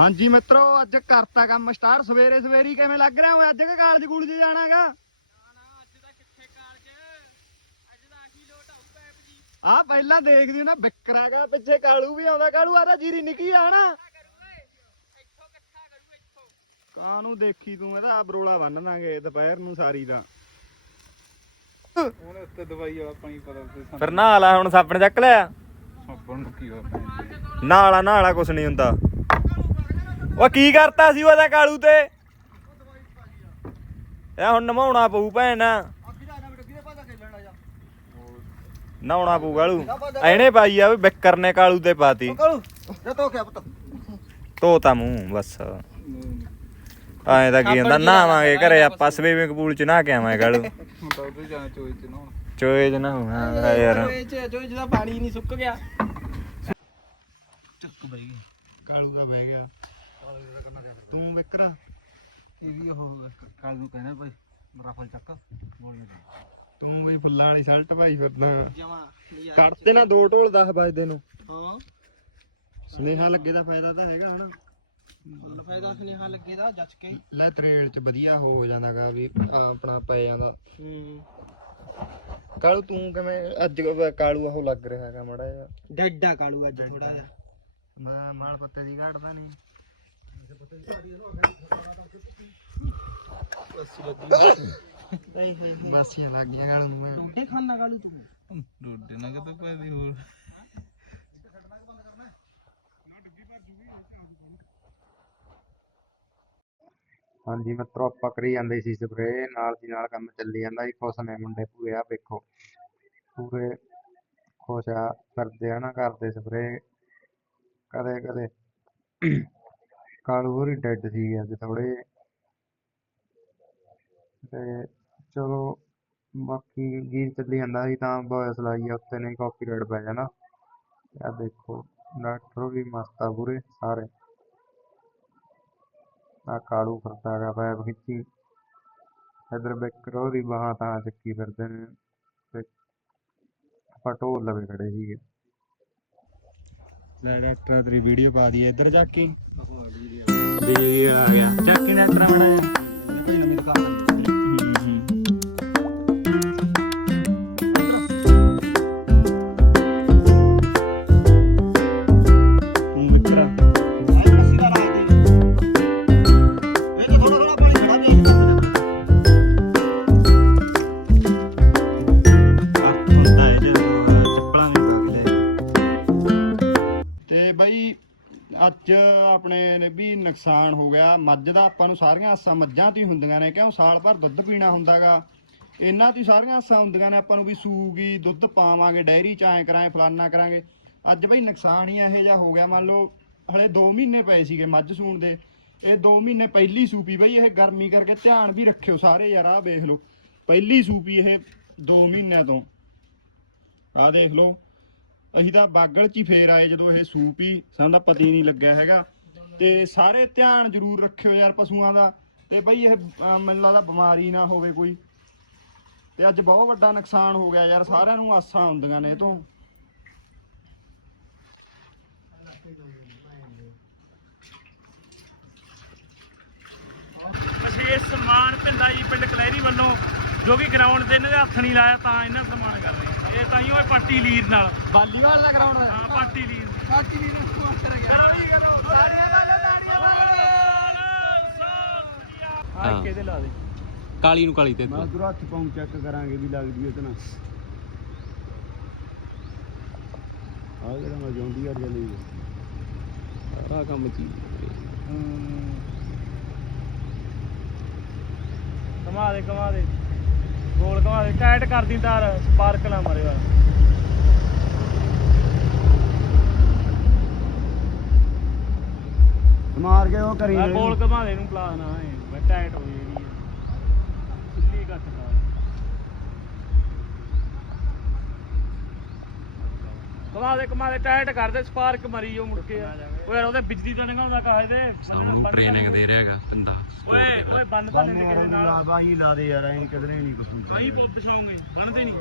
ਹਾਂਜੀ ਮਿੱਤਰੋ ਅੱਜ ਕਰਤਾ ਕੰਮ ਸਟਾਰਟ ਸਵੇਰੇ ਸਵੇਰੀ ਕਿਵੇਂ ਲੱਗ ਰਿਹਾ ਹੋਇਆ ਅੱਜ ਕਿ ਕਾਲਜ ਕੂਲਜ ਜਾਣਾਗਾ? ਆ ਪਹਿਲਾਂ ਦੇਖਦੀ ਨਾ ਵਿਕਰਾਗਾ ਪਿੱਛੇ ਕਾਲੂ ਵੀ ਆਉਂਦਾ। ਕਾਲੂ ਆ ਤਾਂ ਜੀਰੀ ਨਿੱਕੀ ਆ ਨਾ। ਕਾਨੂੰ ਦੇਖੀ ਤੂੰ? ਇਹਦਾ ਆ ਬਰੋਲਾ ਬੰਨ ਦਾਂਗੇ ਦੁਪਹਿਰ ਨੂੰ ਸਾਰੀ ਦਾ। ਉਹਨੇ ਉੱਤੇ ਦਵਾਈ ਵਾਲਾ ਪਾਣੀ ਪਤਾ ਤੇ ਫਿਰ ਨਾਲਾ ਹੁਣ ਸੱਪ ਨੇ ਚੱਕ ਲਿਆ। ਸੱਪਾਂ ਨੂੰ ਕੀ ਹੋਇਆ ਨਾਲਾ ਨਾਲਾ ਕੁਛ ਨਹੀਂ ਹੁੰਦਾ। ਉਹ ਕੀ ਕਰਤਾ ਸੀ ਉਹਦਾ ਕਾਲੂ ਤੇ? ਇਹ ਹੁਣ ਨਮਾਉਣਾ ਪਊ ਭੈਣ। ਨਹਾਉਣਾ ਪਊ ਕਾਲੂ। ਐਨੇ ਪਾਈ ਆ ਵੀ ਬਿੱਕਰ ਨੇ ਕਾਲੂ ਤੇ ਪਾਤੀ। ਕਾਲੂ ਜਾ ਤੋ ਕਿਆ ਪਤਾ। ਧੋਤਾ ਮੂੰਹ ਬਸ। ਐਂ ਤਾਂ ਕੀ ਹੁੰਦਾ ਨਹਾਵਾਂਗੇ ਘਰੇ ਆਪਾਂ ਸਵੀਮਿੰਗ ਪੂਲ ਚ ਨਹਾ ਕੇ ਆਵਾਂਗੇ ਕਾਲੂ। ਹੁਣ ਚੋਈ ਚ ਨਾ ਚੋਏ ਚ ਨਹਾਉਣਾ ਯਾਰ ਜੋ ਜਿਹਦਾ ਪਾਣੀ ਨਹੀਂ ਸੁੱਕ ਗਿਆ। ਚੱਕ ਬਈ ਕਾਲੂ ਦਾ ਬਹਿ ਗਿਆ। ਤੂੰ ਵਿਕਰਾ। ਇਹ ਵੀ ਉਹ ਕੱਲ ਨੂੰ ਕਹਿੰਦਾ ਭਾਈ ਰਫਲ ਚੱਕ ਮੋੜ ਲੈ ਤੂੰ ਵੀ ਫੁੱਲਾਂ ਵਾਲੀ ਸ਼ਰਟ ਪਾਈ ਫਿਰਦਾ ਕੱਢਤੇ ਨਾ ਦੋ ਢੋਲ 10 ਵਜੇ ਨੂੰ। ਹਾਂ। ਸੁਨੇਹਾ ਲੱਗੇ ਦਾ ਫਾਇਦਾ ਤਾਂ ਹੈਗਾ ਹਨਾ ਫਾਇਦਾ ਸੁਨੇਹਾ ਲੱਗੇ ਦਾ ਜੱਜ ਕੇ। ਲੈ ਤਰੇਲ ਚ ਵਧੀਆ ਹੋ ਜਾਂਦਾਗਾ ਵੀ ਆਪਣਾ ਪੈ ਜਾਂਦਾ। ਹੂੰ। ਕਾਲੂ ਤੂੰ ਕਿਵੇਂ ਅੱਜ ਕਾਲੂ ਉਹ ਲੱਗ ਰਿਹਾ ਹੈਗਾ ਮੜਾ ਜਿਹਾ। ਡੱਡਾ ਕਾਲੂ ਅੱਜ ਥੋੜਾ ਜਿਹਾ। ਮੈਂ ਮਾਲ ਪੱਤੇ ਦੀ ਘਾਟਦਾ ਨਹੀਂ ਨਹੀਂ ਨਹੀਂ। ਮਾਸੀਆਂ ਲੱਗ ਗਈਆਂ ਕਾਲੂ ਨੂੰ ਮੈਂ। ਡੋਡੇ ਖਾਣਾ ਕਾਲੂ ਤੂੰ? ਡੋਡੇ ਨਾ ਕਿਤੇ ਪੈਦੀ ਹੋਰ। ਹਾਂਜੀ ਮਿੱਤਰੋ ਆਪਾਂ ਕਰੀ ਜਾਂਦੇ ਸੀ ਸਪਰੇ ਨਾਲ ਦੀ ਨਾਲ ਕੰਮ ਚੱਲੀ ਜਾਂਦਾ ਜੀ ਖੁਸ਼ ਨੇ ਮੁੰਡੇ ਪੂਰੇ ਆ ਵੇਖੋ। ਪੂਰੇ ਖੁਸ਼ ਆ ਕਰਦੇ ਆ ਨਾ ਕਰਦੇ ਸਪਰੇ ਕਦੇ ਕਦੇ ਕਾਲੂ ਹੋਰੀ ਡੈਡ ਸੀ ਅੱਜ ਥੋੜੇ ਤੇ ਚਲੋ, ਬਾਕੀ ਗੀਤ ਚੱਲੀ ਜਾਂਦਾ ਸੀ ਤਾਂ ਵੌਇਸ ਲਾਈ ਆ, ਉੱਤੇ ਨਹੀਂ ਕਾਪੀਰਾਈਟ ਪੈ ਜਾਣਾ। ਆ ਦੇਖੋ, ਡਾਕਟਰ ਵੀ ਮਸਤ ਆ ਪੂਰੇ ਸਾਰੇ। ਆ ਕਾਲੂ ਫਿਰਦਾ ਹੈਗਾ ਪੈਪ ਖਿੱਚੀ। ਇਧਰ ਬਿਕਰੋ ਦੀ ਬਾਹਾਂ ਤਾਂ ਚੱਕੀ ਫਿਰਦੇ ਨੇ। ਤੇ ਆਪਾਂ ਢੋਲ ਲਵੇ ਖੜੇ ਸੀਗੇ। ਲੈ ਡਾਕਟਰ ਤੇਰੀ ਵੀਡੀਓ ਪਾ ਦਈਏ, ਇੱਧਰ ਜਾ ਕੇ। ਵੀ ਆ ਗਿਆ। ਚੱਕ ਕੇ ਡਾਕਟਰ ਮੜਾ ਜਾ ਲੱਸੀ ਅੱਜ ਆਪਣੇ ਨੇ ਵੀ ਨੁਕਸਾਨ ਹੋ ਗਿਆ। ਮੱਝ ਦਾ ਆਪਾਂ ਨੂੰ ਸਾਰੀਆਂ ਆਸਾਂ ਮੱਝਾਂ ਤੋਂ ਹੀ ਹੁੰਦੀਆਂ ਨੇ, ਕਿਉਂ ਸਾਲ ਭਰ ਦੁੱਧ ਪੀਣਾ ਹੁੰਦਾਗਾ। ਇਹਨਾਂ ਤੋਂ ਹੀ ਸਾਰੀਆਂ ਆਸਾਂ ਹੁੰਦੀਆਂ ਨੇ ਆਪਾਂ ਨੂੰ ਵੀ ਸੂਗੀ, ਦੁੱਧ ਪਾਵਾਂਗੇ, ਡੈਰੀ ਚ ਐਂ ਕਰਾਂਗੇ, ਫਲਾਨਾ ਕਰਾਂਗੇ। ਅੱਜ ਬਈ ਨੁਕਸਾਨ ਹੀ ਇਹੋ ਜਿਹਾ ਹੋ ਗਿਆ। ਮੰਨ ਲਓ ਹਲੇ 2 ਮਹੀਨੇ ਪਏ ਸੀਗੇ ਮੱਝ ਸੂਣ ਦੇ। ਇਹ 2 ਮਹੀਨੇ ਪਹਿਲੀ ਸੂਪੀ ਬਈ ਇਹ ਗਰਮੀ ਕਰਕੇ ਧਿਆਨ ਵੀ ਰੱਖਿਓ ਸਾਰੇ ਯਾਰ, ਆਹ ਵੇਖ ਲਓ। ਪਹਿਲੀ ਸੂਪੀ ਇਹ 2 ਮਹੀਨਿਆਂ ਤੋਂ। ਆਹ ਦੇਖ ਲਓ। ਅਸੀਂ ਤਾਂ ਬਾਗਲ ਚ ਹੀ ਫੇਰ ਆਏ ਜਦੋਂ ਇਹ ਸੂਪ ਹੀ ਸਾਨੂੰ ਤਾਂ ਪਤਾ ਹੀ ਨਹੀਂ ਲੱਗਿਆ ਹੈਗਾ। ਤੇ ਸਾਰੇ ਧਿਆਨ ਜ਼ਰੂਰ ਰੱਖਿਓ ਯਾਰ ਪਸ਼ੂਆਂ ਦਾ। ਤੇ ਬਈ ਇਹ ਅਹ, ਮੈਨੂੰ ਲੱਗਦਾ ਬਿਮਾਰੀ ਨਾ ਹੋਵੇ ਕੋਈ। ਤੇ ਅੱਜ ਬਹੁਤ ਵੱਡਾ ਨੁਕਸਾਨ ਹੋ ਗਿਆ ਯਾਰ ਸਾਰਿਆਂ ਨੂੰ ਆਸਾਂ ਹੁੰਦੀਆਂ ਨੇ ਇਹ ਤੋਂ। ਵਿਸ਼ੇਸ਼ ਸਨਮਾਨ ਪਿੰਡਾ ਜੀ ਪਿੰਡ ਕਲੈਰੀ ਵੱਲੋਂ ਜੋ ਕਿ ਗਰਾਊਂਡ ਤੇ ਇਹਨਾਂ ਦੇ ਹੱਥ ਨਹੀਂ ਲਾਇਆ ਤਾਂ ਇਹਨਾਂ ਦਾ ਸਨਮਾਨ ਕਰ ਇਹ ਤਾਂ ਹੀ ਉਹ ਪਾਰਟੀ ਲੀਡ ਨਾਲ। ਵਾਲੀਬਾਲ ਦਾ ਗਰਾਊਂਡ ਹਾਂ। ਪਾਰਟੀ ਲੀਡ ਸਾਡੀ ਵੀ ਨੂੰ ਮਾਸਟਰ ਗਿਆ ਹਾਂ। ਕਿਹਦੇ ਲਾ ਦੇ? ਕਾਲੀ ਨੂੰ ਕਾਲੀ ਤੇ ਮੈਂ ਉਧਰ ਹੱਥ ਪਾਉਂ ਚੈੱਕ ਕਰਾਂਗੇ ਵੀ ਲੱਗਦੀ ਹੈ ਤੇ ਨਾ। ਆ ਜਿਹੜਾ ਮੈਂ ਜੌਂਦੀ ਯਾਰ ਜਲੀ ਸਾਰਾ ਕੰਮ ਚੀ ਕਮਾ ਦੇ ਕਮਾ ਦੇ। ਗੋਲ ਕਮਾ ਦੇ ਟਾਈਟ ਕਰਦੀ ਤਾਰ ਸਪਾਰਕ ਨਾ ਮਾਰੇ ਵਾਲਾ। ਮਾਰ ਕੇ ਉਹ ਕਰੀ ਆ ਗੋਲ ਕਮਾ ਦੇ ਇਹਨੂੰ ਪਲਾਸ ਨਾ ਹੈ ਮੈਂ ਟਾਈਟ ਹੋ ਜਿਹੜੀ ਖੁੱਲੀ ਘੱਟ ਕਰ ਕਮਾ ਦੇ ਕਮਾ ਦੇ ਟਾਈਟ ਕਰ ਦੇ ਸਪਾਰਕ ਮਰੀ ਉਹ ਮੁੜ ਕੇ। ਓਏ ਯਾਰ ਉਹਦੇ ਬਿਜਲੀ ਤਾਂ ਨਗਾਉਂਦਾ ਕਾਹੇ ਦੇ ਸਾਨੂੰ ਟ੍ਰੇਨਿੰਗ ਦੇ ਰਿਹਾਗਾ ਪਿੰਡਾ ਓਏ ਓਏ ਬੰਦ ਲੈਂਦੇ ਕਿਸੇ ਨਾਲ। ਬਾਹੀ ਲਾ ਦੇ ਯਾਰ ਐਂ ਕਿਧਰੇ ਨਹੀਂ ਕੁਝ ਅਸੀਂ ਪਛਾਉਂਗੇ ਬਣਦੇ ਨਹੀਂ।